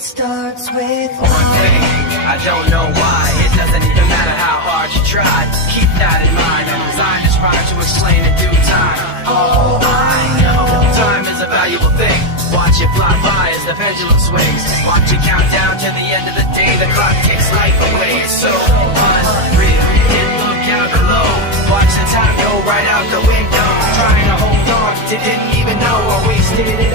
It starts with one thing, I don't know why. It doesn't even matter how hard you try. Keep that in mind. I designed this rhyme to explain in due time. Oh, I know time is a valuable thing. Watch it fly by as the pendulum swings. Watch it count down to the end of the day. The clock takes life away. It's so unreal. Didn't look out below. Watch the time go right out the window. Trying to hold on, didn't even know I wasted it.